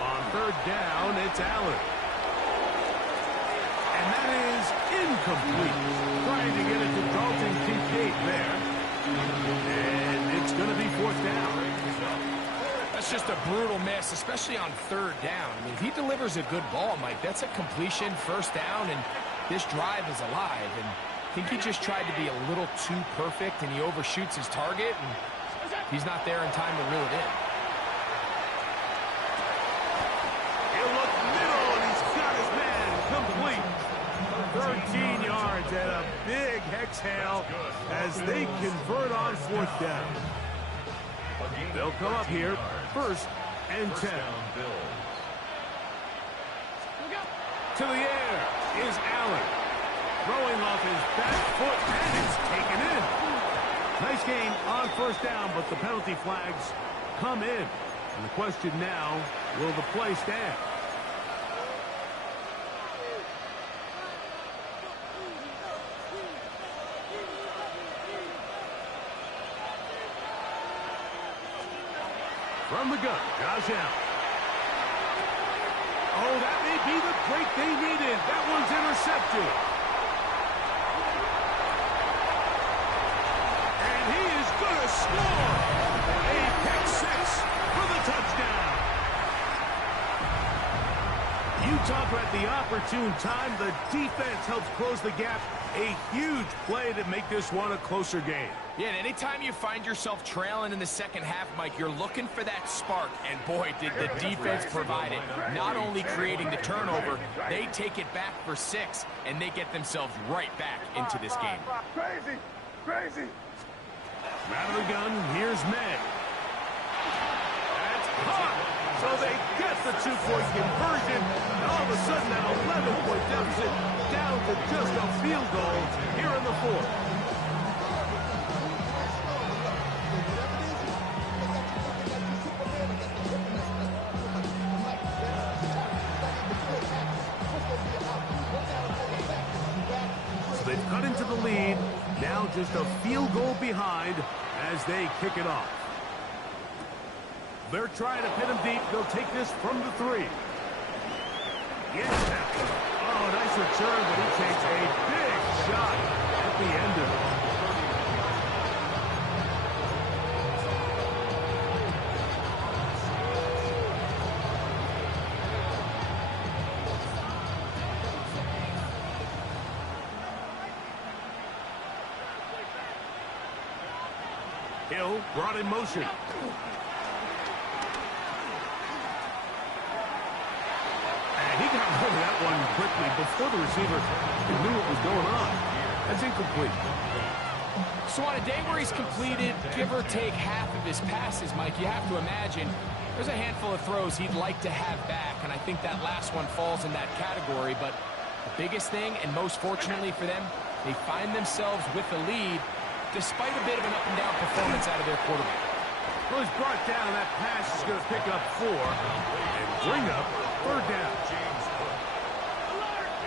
On 3rd down, it's Allen. And that is incomplete. Trying to get it to Dalton Kincaid there. And it's going to be 4th down. That's just a brutal miss, especially on 3rd down. I mean, if he delivers a good ball, Mike, that's a completion, 1st down, and this drive is alive. And I think he just tried to be a little too perfect, and he overshoots his target, and he's not there in time to reel it in. He'll look middle, and he's got his man complete. 13 yards and a big exhale as they convert on 4th down. They'll come up here 1st and 10. To the air is Allen. Throwing off his back foot, and it's taken in. Nice gain on 1st down, but the penalty flags come in. And the question now, will the play stand? From the gun, Josh Allen. Oh, that may be the break they needed. That one's intercepted. And he is going to score. A pick 6 for the touchdown. You talk about the opportune time. The defense helps close the gap. A huge play to make this one a closer game. Yeah, and anytime you find yourself trailing in the second half, Mike, you're looking for that spark. And boy, did the defense provide it. Not only creating the turnover, they take it back for 6, and they get themselves right back into this game. Crazy, crazy. Out of the gun, here's Meg. That's caught. So they get the 2-point conversion. And all of a sudden, that 11-point deficit down to just a field goal here in the fourth. So they've cut into the lead. Now just a field goal behind as they kick it off. They're trying to pin him deep. They'll take this from the 3. Yes, oh, nice return, but he takes a big shot at the end of it. Hill brought in motion. He got hold of that one quickly before the receiver knew what was going on. That's incomplete. So on a day where he's completed, give or take half of his passes, Mike, you have to imagine there's a handful of throws he'd like to have back, and I think that last one falls in that category. But the biggest thing, and most fortunately for them, they find themselves with the lead despite a bit of an up-and-down performance out of their quarterback. Well, he's brought down. That pass is going to pick up 4 and bring up 3rd down.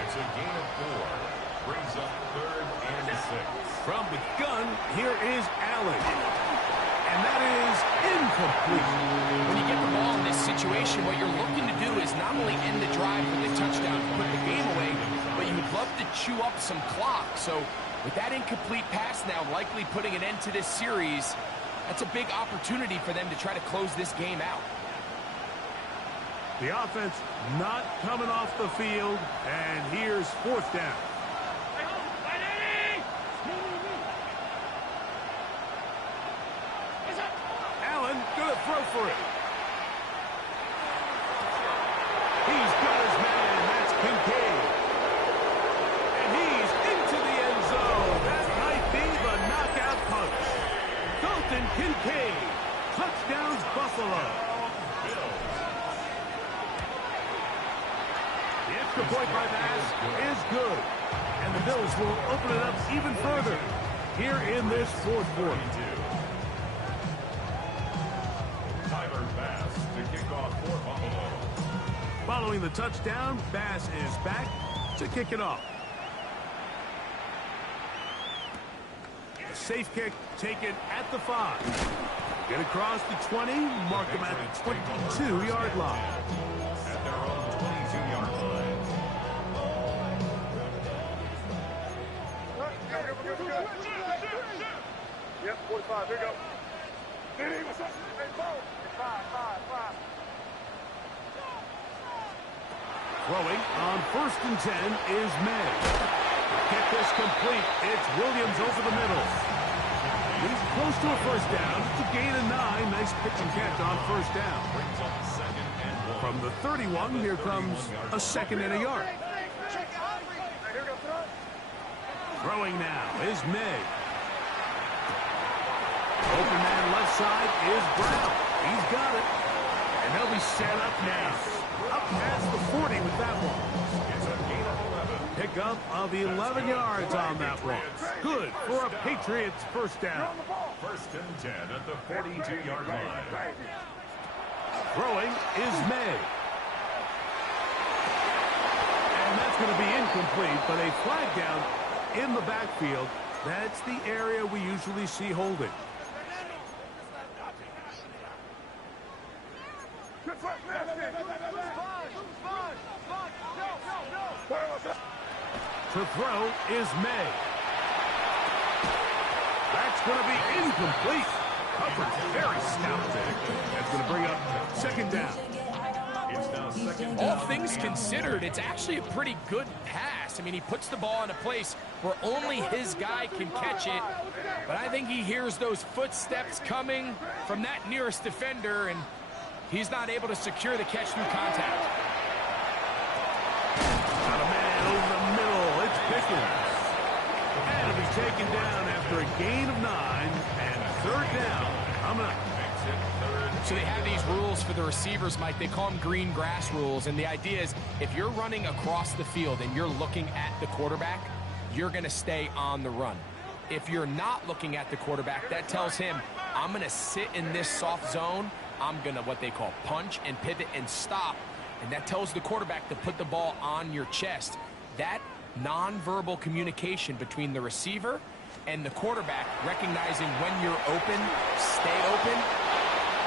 It's a gain of 4. Brings up 3rd and 6. From the gun, here is Allen. And that is incomplete. When you get the ball in this situation, what you're looking to do is not only end the drive with a touchdown to put the game away, but you'd love to chew up some clock. So with that incomplete pass now likely putting an end to this series, that's a big opportunity for them to try to close this game out. The offense not coming off the field, and here's 4th down. Allen gonna throw for it. He's got his man. That's Kincaid. And he's into the end zone. That might be the knockout punch. Dalton Kincaid. Touchdowns Buffalo. The extra point by Bass is good. And the Bills will open it up even further here in this 4th quarter. Tyler Bass to kick off for Buffalo. Following the touchdown, Bass is back to kick it off. A safe kick taken at the 5. Get across the 20, mark them at the 22-yard line. At their own 22-yard line. Yep, 45. Here you go. Diddy, what's up? Hey, Bo. 5. Throwing on 1st and 10 is May. Get this complete. It's Williams over the middle. He's close to a 1st down. It's a gain of 9. Nice pitch and catch on 1st down. Brings up 2nd and 1. From the 31, here comes a 2nd and a yard. Throwing now is May. Open man left side is Brown. He's got it. And they'll be set up now. Up past the 40 with that one. It's a gain of 11. Pickup of 11 yards on that one. Good for a Patriots 1st down. 1st and 10 at the 42-yard line. Throwing is May. And that's going to be incomplete, but a flag down in the backfield. That's the area we usually see holding. To throw is May. That's going to be incomplete. Covered very stout there. That's going to bring up 2nd down. It's now second All down. things considered, it's actually a pretty good pass. I mean, he puts the ball in a place where only his guy can catch it. But I think he hears those footsteps coming from that nearest defender, and he's not able to secure the catch through contact. Got a man over the middle. It's Pickens. And it'll be taken down after a gain of 9 and third down. Coming up. So they have these rules for the receivers, Mike. They call them green grass rules. And the idea is if you're running across the field and you're looking at the quarterback, you're going to stay on the run. If you're not looking at the quarterback, that tells him, I'm going to sit in this soft zone. I'm going to what they call punch and pivot and stop. And that tells the quarterback to put the ball on your chest. That nonverbal communication between the receiver and the quarterback, recognizing when you're open, stay open,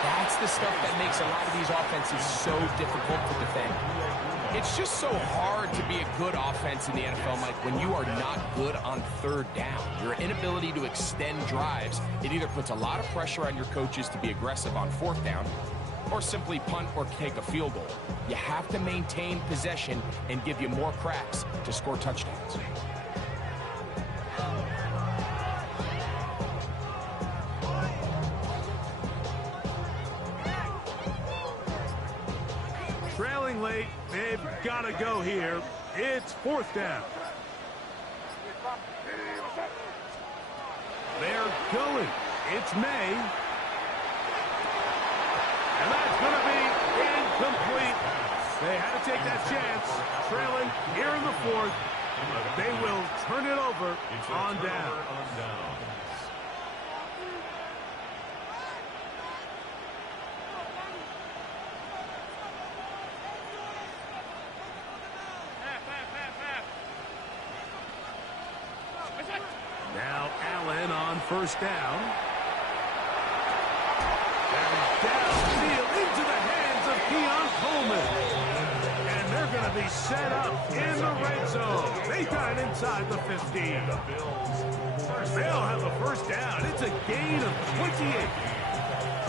that's the stuff that makes a lot of these offenses so difficult to defend. It's just so hard to be a good offense in the NFL, Mike, when you are not good on third down. Your inability to extend drives, it either puts a lot of pressure on your coaches to be aggressive on fourth down or simply punt or take a field goal. You have to maintain possession and give you more cracks to score touchdowns. Trailing late, they've got to go here. It's fourth down. They're going. It's May. And that's going to be incomplete. They had to take that chance. Trailing here in the fourth. But they will turn it over on down. Now Allen on first down. And downfield into the hands of Keon Coleman. And they're going to be set up in the red zone. They got it inside the 15. They'll have a first down. It's a gain of 28.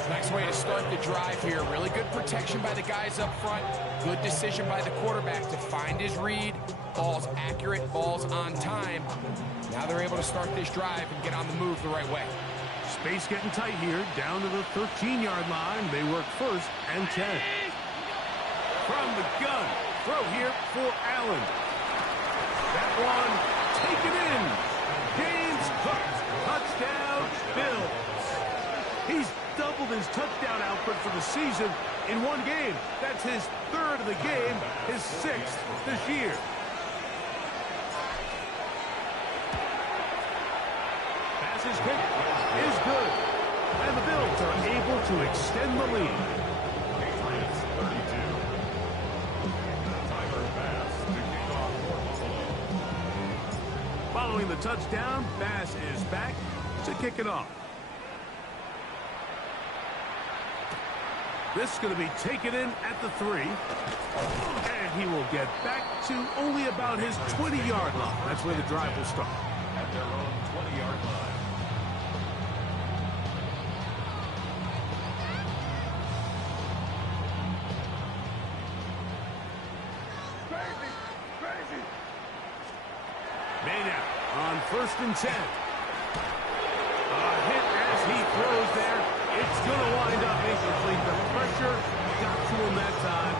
Nice way to start the drive here. Really good protection by the guys up front. Good decision by the quarterback to find his read. Ball's accurate, ball's on time. Now they're able to start this drive and get on the move the right way. Space getting tight here, down to the 13-yard line. They work first and 10. From the gun, throw here for Allen. That one taken in. Game's hooked. Touchdown, Bills. He's doubled his touchdown output for the season in one game. That's his third of the game, his sixth this year. His kick is good, and the Bills are able to extend the lead. Patriots 32. Tyler Bass to kick off for Buffalo. Following the touchdown, Bass is back to kick it off. This is going to be taken in at the 3, and he will get back to only about his 20-yard line. That's where the drive will start. At their own 20-yard line. Maynard on first and 10. A hit as he throws there. It's going to wind up incomplete. The pressure got to him that time,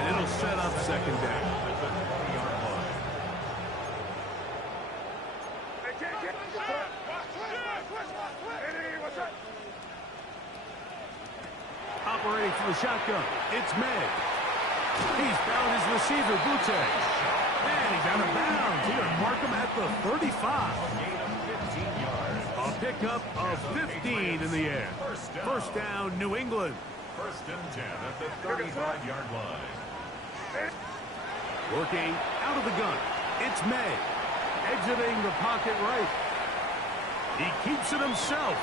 and it'll set up second down. At the 20-yard line. Operating from the shotgun, it's May. He's found his receiver, Butte. And he's out of bounds. He's going to mark him at the 35. Gain of 15 yards. A pickup of 15 in the air. First down, New England. First and 10 at the 35-yard line. Working out of the gun, it's May. Exiting the pocket right. He keeps it himself.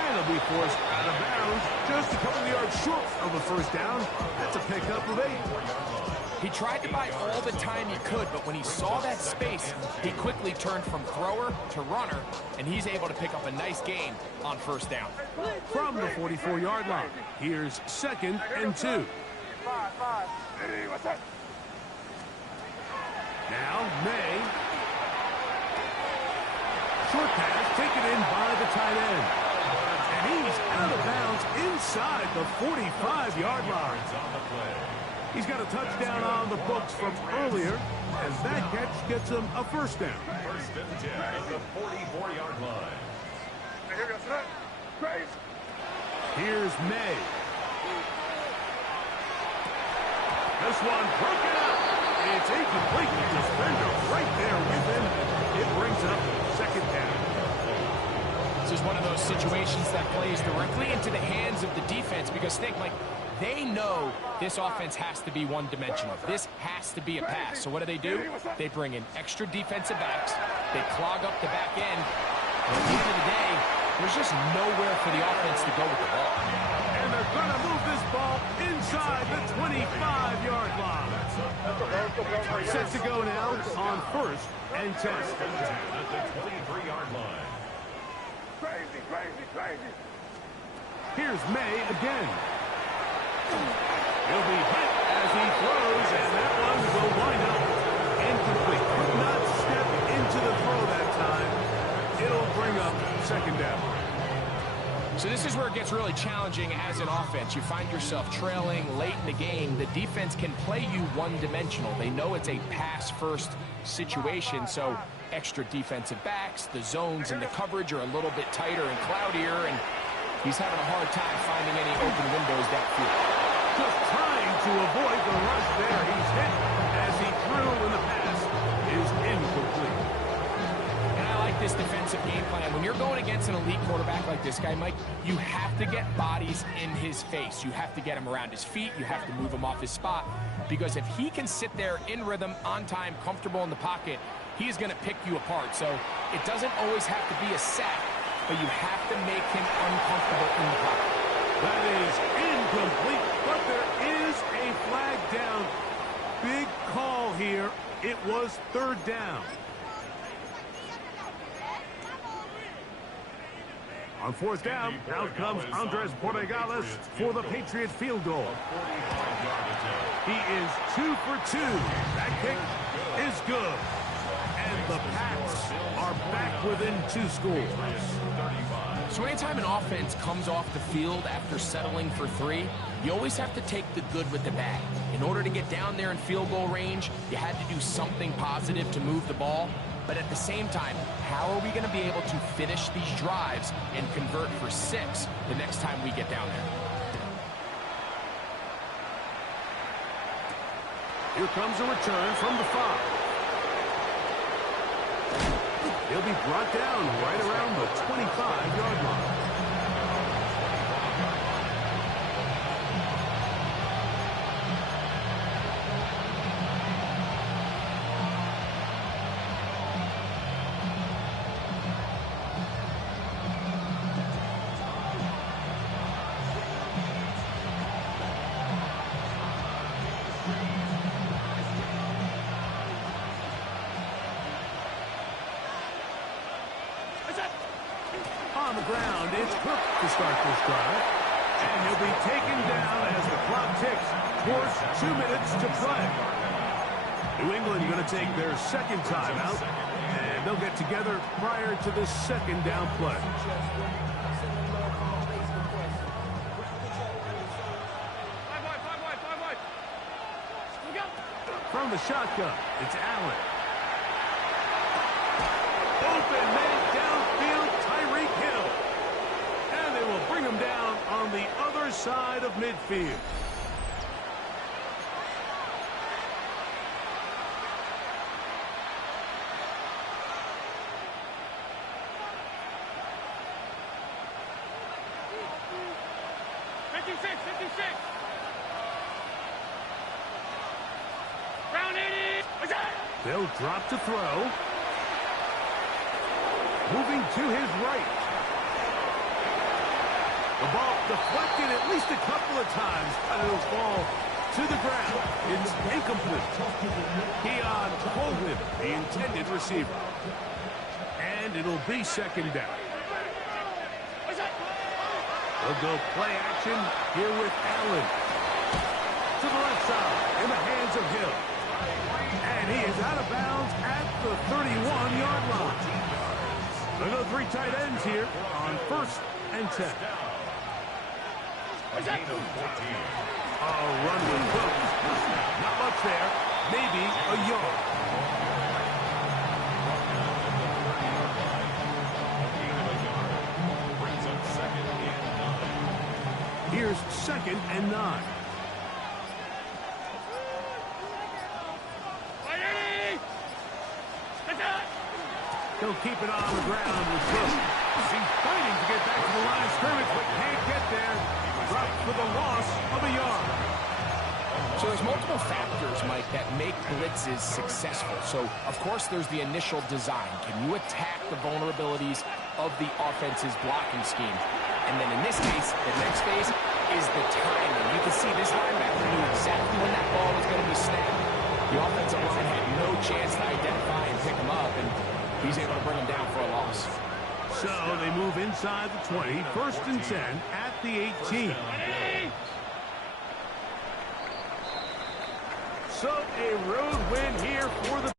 And he'll be forced out of bounds just a couple of yards short of the first down. That's a pickup of 8. He tried to buy all the time he could, but when he saw that space, he quickly turned from thrower to runner, and he's able to pick up a nice gain on first down. From the 44-yard line, here's second and 2. Now, May. Short pass taken in by the tight end. And he's out of bounds inside the 45-yard line. He's got a touchdown on the books from earlier, as that catch gets him a first down. First and 10 at the 44-yard line. Here's May. This one broken up. It's incomplete. The defender right there with him. It brings up second down. This is one of those situations that plays directly into the hands of the defense, because think, like, they know this offense has to be one-dimensional. This has to be a pass. So what do? They bring in extra defensive backs. They clog up the back end. And at the end of the day, there's just nowhere for the offense to go with the ball. And they're going to move this ball inside the 25-yard line. Set to go now on first and 10. At the 23-yard line. Crazy. Here's May again. He'll be hit as he throws, and that one will wind up incomplete. Could not step into the throw that time. It'll bring up second down. So this is where it gets really challenging as an offense. You find yourself trailing late in the game. The defense can play you one-dimensional. They know it's a pass-first situation, so extra defensive backs, the zones and the coverage are a little bit tighter and cloudier, and he's having a hard time finding any open windows downfield. Just trying to avoid the rush there. He's hit as he threw, and the pass is incomplete. And I like this defensive game plan. When you're going against an elite quarterback like this guy, Mike, you have to get bodies in his face. You have to get him around his feet. You have to move him off his spot. Because if he can sit there in rhythm, on time, comfortable in the pocket, he is going to pick you apart. So it doesn't always have to be a sack, but you have to make him uncomfortable in the pocket. That is incomplete, but there is a flag down. Big call here. It was third down. On fourth down, out comes Andres Borregales for the Patriots field goal. He is 2 for 2. That kick is good. And the Pats are back within 2 scores. So anytime an offense comes off the field after settling for 3, you always have to take the good with the bad. In order to get down there in field goal range, you had to do something positive to move the ball. But at the same time, how are we going to be able to finish these drives and convert for 6 the next time we get down there? Here comes a return from the 5. He'll be brought down right around the 25-yard line. On the ground, it's Cook to start this drive. And he'll be taken down as the clock ticks towards 2 minutes to play. New England going to take their second timeout, and they'll get together prior to the second down play. From the shotgun, it's Allen. Open man downfield, Tyreek Hill. And they will bring him down on the other side of midfield. They'll drop to throw. Moving to his right. The ball deflected at least a couple of times, but it'll fall to the ground. It's incomplete. Keon Coleman, the intended receiver. And it'll be second down. They'll go play action here with Allen. To the left outside in the hands of Hill. And he is out of bounds at the 31-yard line. There go 3 tight ends here on 1st and 10. A gain of 14. Run with Cook. Not much there. Maybe a yard. Brings up 2nd and 9. Here's 2nd and 9. He'll keep it on the ground with Cook. He's fighting to get back to the line of scrimmage, but can't get there. Dropped for the loss of a yard. So there's multiple factors, Mike, that make blitzes successful. So, of course, there's the initial design. Can you attack the vulnerabilities of the offense's blocking scheme? And then in this case, the next phase is the timing. You can see this linebacker knew exactly when that ball was going to be snapped. The offensive line had no chance to identify and pick him up, and he's able to bring him down for a loss. So they move inside the 20, 1st and 10 at the 18. So a road win here for the